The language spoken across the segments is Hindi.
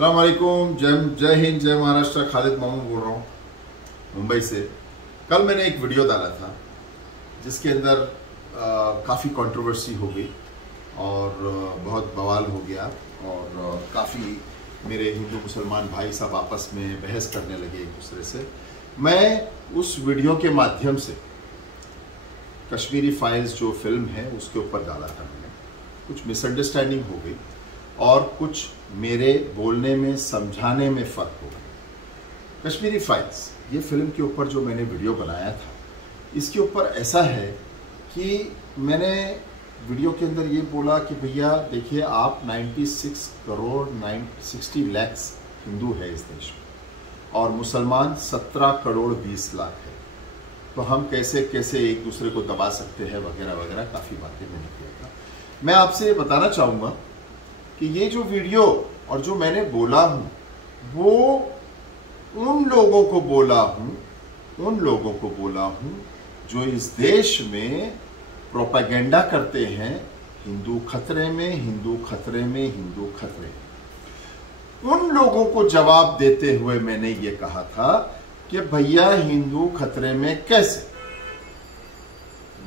अस्सलाम वालेकुम, जय हिंद, जय महाराष्ट्र। खालिद मामू बोल रहा हूँ मुंबई से। कल मैंने एक वीडियो डाला था जिसके अंदर काफ़ी कंट्रोवर्सी हो गई और बहुत बवाल हो गया और काफ़ी मेरे हिंदू मुसलमान भाई साहब आपस में बहस करने लगे एक दूसरे से। मैं उस वीडियो के माध्यम से कश्मीरी फाइल्स जो फिल्म है उसके ऊपर डाला था। मैंने कुछ मिसअंडरस्टैंडिंग हो गई और कुछ मेरे बोलने में समझाने में फ़र्क हो गया। कश्मीरी फाइल्स ये फिल्म के ऊपर जो मैंने वीडियो बनाया था, इसके ऊपर ऐसा है कि मैंने वीडियो के अंदर ये बोला कि भैया देखिए, आप 96 करोड़ 60 लाख हिंदू है इस देश में और मुसलमान 17 करोड़ 20 लाख है, तो हम कैसे कैसे एक दूसरे को दबा सकते हैं वगैरह वगैरह काफ़ी बातें मैंने किया था। मैं आपसे ये बताना चाहूँगा कि ये जो वीडियो और जो मैंने बोला हूँ वो उन लोगों को बोला हूँ जो इस देश में प्रोपेगेंडा करते हैं हिंदू खतरे में, हिंदू खतरे में, हिंदू खतरे में। उन लोगों को जवाब देते हुए मैंने ये कहा था कि भैया हिंदू खतरे में कैसे।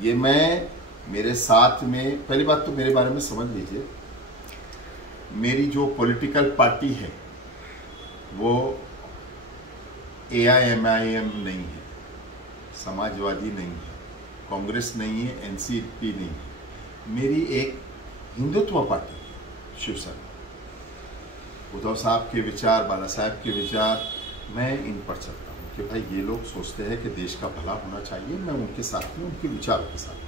ये मैं मेरे साथ में, पहली बात तो मेरे बारे में समझ लीजिए, मेरी जो पॉलिटिकल पार्टी है वो AIMIM नहीं है, समाजवादी नहीं है, कांग्रेस नहीं है, NCP नहीं है। मेरी एक हिंदुत्व पार्टी है, शिवसेना। उद्धव साहब के विचार, बाला साहब के विचार, मैं इन पर चलता हूँ कि भाई ये लोग सोचते हैं कि देश का भला होना चाहिए, मैं उनके साथ हूँ, उनके विचारों के साथ हूँ।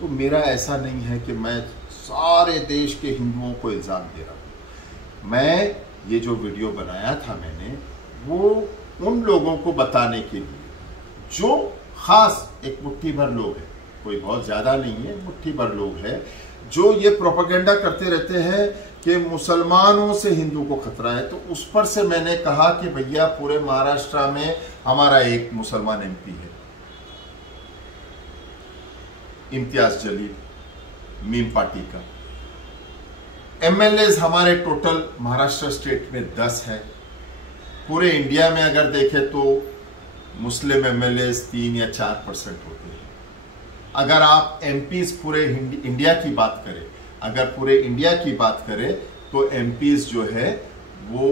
तो मेरा ऐसा नहीं है कि मैं सारे देश के हिंदुओं को इल्ज़ाम दे रहा हूँ। मैं ये जो वीडियो बनाया था मैंने, वो उन लोगों को बताने के लिए जो खास एक मुट्ठी भर लोग हैं, कोई बहुत ज़्यादा नहीं है, मुट्ठी भर लोग हैं जो ये प्रोपेगेंडा करते रहते हैं कि मुसलमानों से हिंदू को खतरा है। तो उस पर से मैंने कहा कि भैया पूरे महाराष्ट्र में हमारा एक मुसलमान MP है, इम्तियाज जलील, मीम पार्टी का। MLAs हमारे टोटल महाराष्ट्र स्टेट में 10 है। पूरे इंडिया में अगर देखें तो मुस्लिम MLAs 3 या 4% होते हैं। अगर आप MPs पूरे इंडिया की बात करें, अगर पूरे इंडिया की बात करें तो MPs जो है वो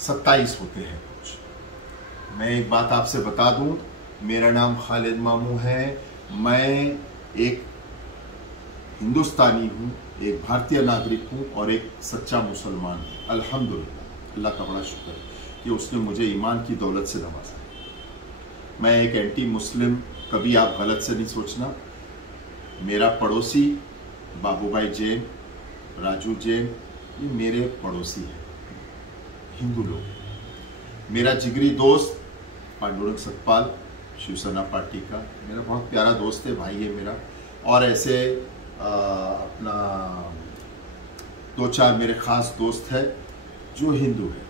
27 होते हैं कुछ। मैं एक बात आपसे बता दूं, मेरा नाम खालिद मामू है, मैं एक हिंदुस्तानी हूँ, एक भारतीय नागरिक हूँ और एक सच्चा मुसलमान हूँ। अल्हम्दुलिल्लाह, अल्लाह का बड़ा शुक्र है कि उसने मुझे ईमान की दौलत से नवाजा है। मैं एक एंटी मुस्लिम, कभी आप गलत से नहीं सोचना। मेरा पड़ोसी बाबूभाई जैन, राजू जैन, ये मेरे पड़ोसी हैं, हिंदू लोग। मेरा जिगरी दोस्त पांडुरंग सतपाल, शिवसेना पार्टी का, मेरा बहुत प्यारा दोस्त है, भाई है मेरा। और ऐसे अपना 2-4 मेरे खास दोस्त हैं जो हिंदू हैं।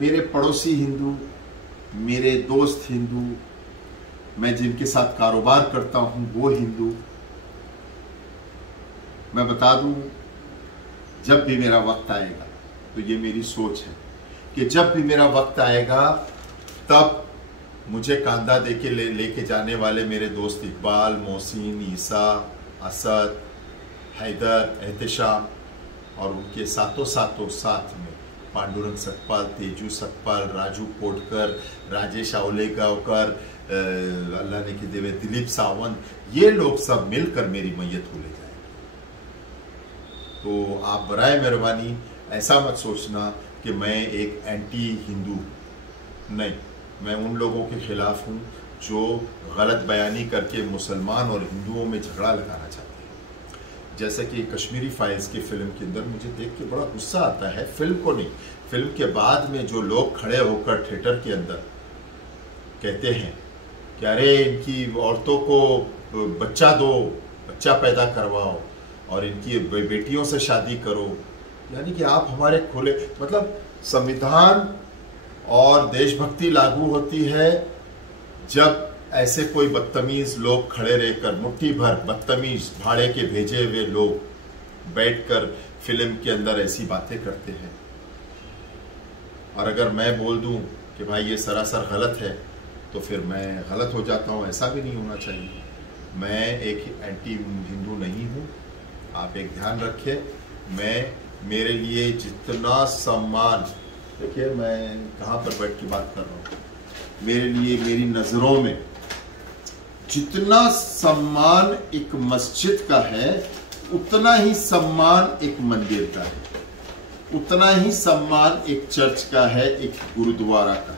मेरे पड़ोसी हिंदू, मेरे दोस्त हिंदू, मैं जिनके साथ कारोबार करता हूं वो हिंदू। मैं बता दूं, जब भी मेरा वक्त आएगा, तो ये मेरी सोच है कि जब भी मेरा वक्त आएगा तब मुझे कांधा देके लेके जाने वाले मेरे दोस्त इकबाल, मोहसिन, ईसा, असद, हैदर, एहतशाम और उनके साथ में पांडुरंग सतपाल, तेजू सतपाल, राजू कोटकर, राजेश आवलेगावकर, अल्लाह ने की देवे दिलीप सावंत, ये लोग सब मिलकर मेरी मैयत को ले जाएंगे। तो आप बराए मेहरबानी ऐसा मत सोचना कि मैं एक एंटी हिंदू, नहीं, मैं उन लोगों के खिलाफ हूँ जो गलत बयानी करके मुसलमान और हिंदुओं में झगड़ा लगाना चाहते हैं। जैसे कि कश्मीरी फाइल्स की फिल्म के अंदर मुझे देख के बड़ा गुस्सा आता है, फिल्म को नहीं, फिल्म के बाद में जो लोग खड़े होकर थिएटर के अंदर कहते हैं कि अरे इनकी औरतों को बच्चा दो, बच्चा पैदा करवाओ और इनकी बेटियों से शादी करो। यानी कि आप हमारे खुले, मतलब संविधान और देशभक्ति लागू होती है जब ऐसे कोई बदतमीज लोग खड़े रहकर, मुट्ठी भर बदतमीज भाड़े के भेजे हुए लोग बैठकर फिल्म के अंदर ऐसी बातें करते हैं, और अगर मैं बोल दूं कि भाई ये सरासर गलत है तो फिर मैं गलत हो जाता हूं। ऐसा भी नहीं होना चाहिए। मैं एक एंटी हिंदू नहीं हूं, आप एक ध्यान रखिए। मेरे लिए जितना सम्मान, देखिए मैं कहाँ पर बैठ के बात कर रहा हूँ, मेरे लिए मेरी नज़रों में जितना सम्मान एक मस्जिद का है उतना ही सम्मान एक मंदिर का है, उतना ही सम्मान एक चर्च का है, एक गुरुद्वारा का है।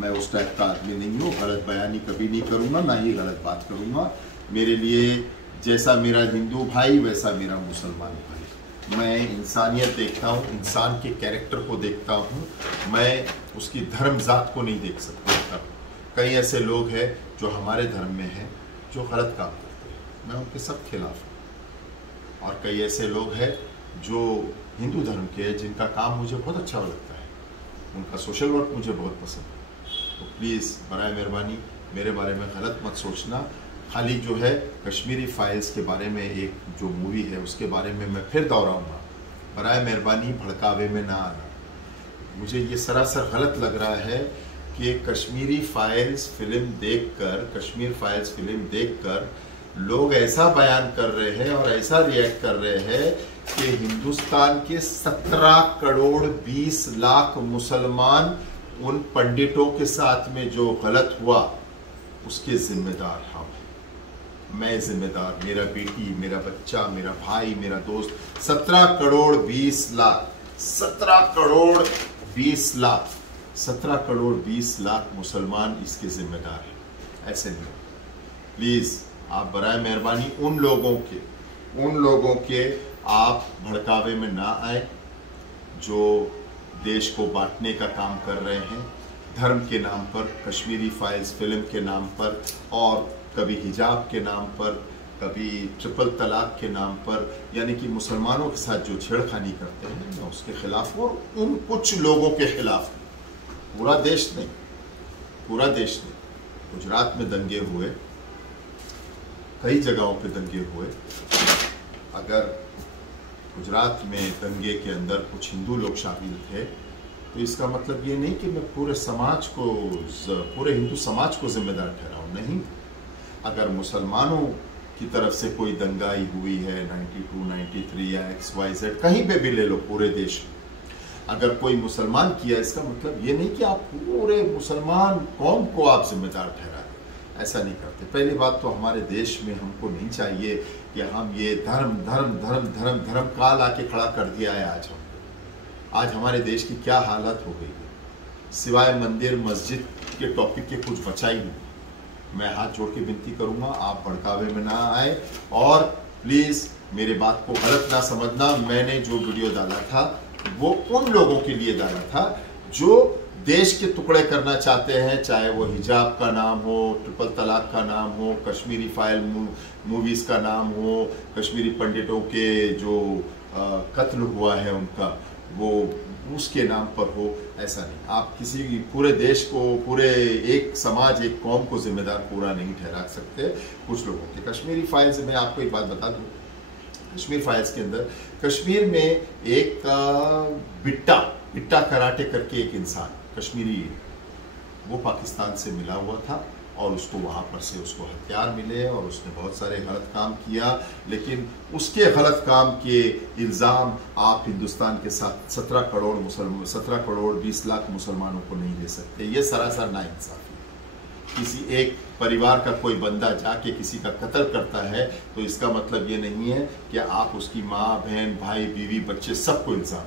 मैं उस टाइप का आदमी नहीं हूँ, गलत बयानी कभी नहीं करूँगा, ना ही गलत बात करूँगा। मेरे लिए जैसा मेरा हिंदू भाई वैसा मेरा मुसलमान भाई। मैं इंसानियत देखता हूँ, इंसान के कैरेक्टर को देखता हूँ, मैं उसकी धर्म जात को नहीं देख सकता। कई ऐसे लोग हैं जो हमारे धर्म में हैं जो गलत काम करते हैं, मैं उनके सब खिलाफ हूँ। और कई ऐसे लोग हैं जो हिंदू धर्म के हैं जिनका काम मुझे बहुत अच्छा लगता है, उनका सोशल वर्क मुझे बहुत पसंद है। तो प्लीज़ बराए मेहरबानी मेरे बारे में गलत मत सोचना। खाली जो है कश्मीरी फाइल्स के बारे में एक जो मूवी है उसके बारे में मैं फिर दोहराऊंगा, बराए मेहरबानी भड़कावे में ना आना। मुझे ये सरासर गलत लग रहा है कि कश्मीरी फाइल्स फिल्म देखकर लोग ऐसा बयान कर रहे हैं और ऐसा रिएक्ट कर रहे हैं कि हिंदुस्तान के 17 करोड़ 20 लाख मुसलमान उन पंडितों के साथ में जो गलत हुआ उसके जिम्मेदार हम। मैं जिम्मेदार, मेरा बेटी, मेरा बच्चा, मेरा भाई, मेरा दोस्त, 17 करोड़ 20 लाख 17 करोड़ 20 लाख 17 करोड़ 20 लाख मुसलमान इसके जिम्मेदार हैं। ऐसे नहीं, प्लीज आप बराए मेहरबानी उन लोगों के आप भड़कावे में ना आए जो देश को बांटने का काम कर रहे हैं धर्म के नाम पर, कश्मीरी फाइल्स फिल्म के नाम पर, और कभी हिजाब के नाम पर, कभी ट्रिपल तलाक के नाम पर, यानी कि मुसलमानों के साथ जो छेड़खानी करते हैं मैं उसके खिलाफ हूँ। और उन कुछ लोगों के खिलाफ, पूरा देश नहीं। गुजरात में दंगे हुए, कई जगहों पे दंगे हुए। अगर गुजरात में दंगे के अंदर कुछ हिंदू लोग शामिल थे तो इसका मतलब ये नहीं कि मैं पूरे हिंदू समाज को जिम्मेदार ठहराऊं। नहीं, अगर मुसलमानों की तरफ से कोई दंगाई हुई है 92, 93 या XYZ कहीं पे भी ले लो पूरे देश में, अगर कोई मुसलमान किया इसका मतलब ये नहीं कि आप पूरे मुसलमान कौम को आप जिम्मेदार ठहरा दें। ऐसा नहीं करते। पहली बात तो हमारे देश में हमको नहीं चाहिए कि हम ये धर्म काल आके खड़ा कर दिया है। आज हमारे देश की क्या हालत हो गई है, सिवाय मंदिर मस्जिद के टॉपिक के कुछ बचा ही नहीं। मैं हाथ जोड़ के विनती करूंगा आप भड़कावे में ना आए, और प्लीज मेरे बात को गलत ना समझना। मैंने जो वीडियो डाला था वो उन लोगों के लिए डाला था जो देश के टुकड़े करना चाहते हैं, चाहे वो हिजाब का नाम हो, ट्रिपल तलाक का नाम हो, कश्मीरी फाइल मूवीज का नाम हो, कश्मीरी पंडितों के जो कत्ल हुआ है उनका वो उसके नाम पर हो। ऐसा नहीं, आप किसी पूरे देश को, पूरे एक समाज, एक कौम को जिम्मेदार पूरा नहीं ठहरा सकते कुछ लोगों के। कश्मीरी फाइल्स में आपको एक बात बता दूं, कश्मीर फाइल्स के अंदर कश्मीर में एक बिट्टा कराटे करके एक इंसान कश्मीरी, वो पाकिस्तान से मिला हुआ था और उसको वहाँ पर से उसको हथियार मिले और उसने बहुत सारे गलत काम किया, लेकिन उसके गलत काम के इल्ज़ाम आप हिंदुस्तान के साथ 17 करोड़ 20 लाख मुसलमानों को नहीं दे सकते। ये सरासर नाइंसाफी। किसी एक परिवार का कोई बंदा जाके किसी का कत्ल करता है तो इसका मतलब ये नहीं है कि आप उसकी माँ, बहन, भाई, बीवी, बच्चे सबको इल्ज़ाम,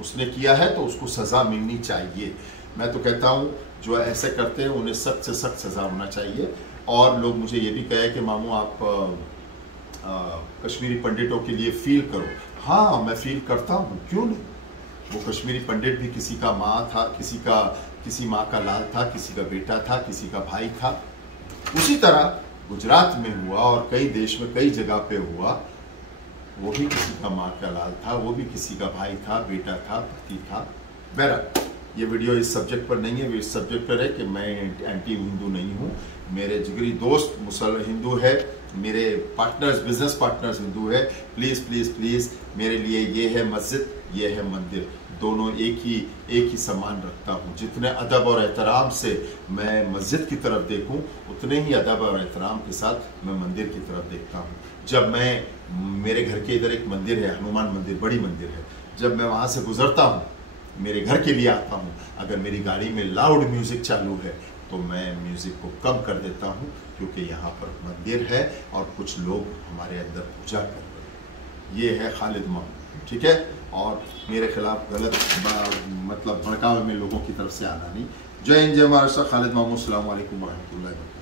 उसने किया है तो उसको सज़ा मिलनी चाहिए। मैं तो कहता हूँ जो ऐसे करते हैं उन्हें सख्त से सख्त सज़ा होना चाहिए। और लोग मुझे ये भी कहे कि मामू आप कश्मीरी पंडितों के लिए फील करो। हाँ, मैं फील करता हूँ, क्यों नहीं। वो कश्मीरी पंडित भी किसी का माँ था, किसी माँ का लाल था, किसी का बेटा था, किसी का भाई था। उसी तरह गुजरात में हुआ और कई देश में कई जगह पे हुआ, वो भी किसी का माँ का लाल था, वो भी किसी का भाई था, बेटा था, पति था। बहरहाल ये वीडियो इस सब्जेक्ट पर नहीं है, इस सब्जेक्ट पर है कि मैं एंटी हिंदू नहीं हूँ। मेरे जिगरी दोस्त हिंदू है, मेरे पार्टनर्स, बिजनेस पार्टनर्स हिंदू है, प्लीज़ प्लीज़ प्लीज़ मेरे लिए ये है मस्जिद, ये है मंदिर, दोनों एक ही सम्मान रखता हूँ। जितने अदब और एहतराम से मैं मस्जिद की तरफ देखूँ, उतने ही अदब और एहतराम के साथ मैं मंदिर की तरफ देखता हूँ। जब मेरे घर के इधर एक मंदिर है, हनुमान मंदिर, बड़ी मंदिर है, जब मैं वहाँ से गुजरता हूँ, मेरे घर के लिए आता हूँ, अगर मेरी गाड़ी में लाउड म्यूज़िक चालू है तो मैं म्यूज़िक को कम कर देता हूँ, क्योंकि यहाँ पर मंदिर है और कुछ लोग हमारे अंदर पूजा कर रहे हैं। ये है खालिद मामू, ठीक है। और मेरे खिलाफ गलत मतलब भड़कावे में लोगों की तरफ से आना नहीं। जय हिंद, जय महाराष्ट्र। खालिद मामू, अस्सलाम वालेकुम रहमतुल्लाहि व बरकातहू।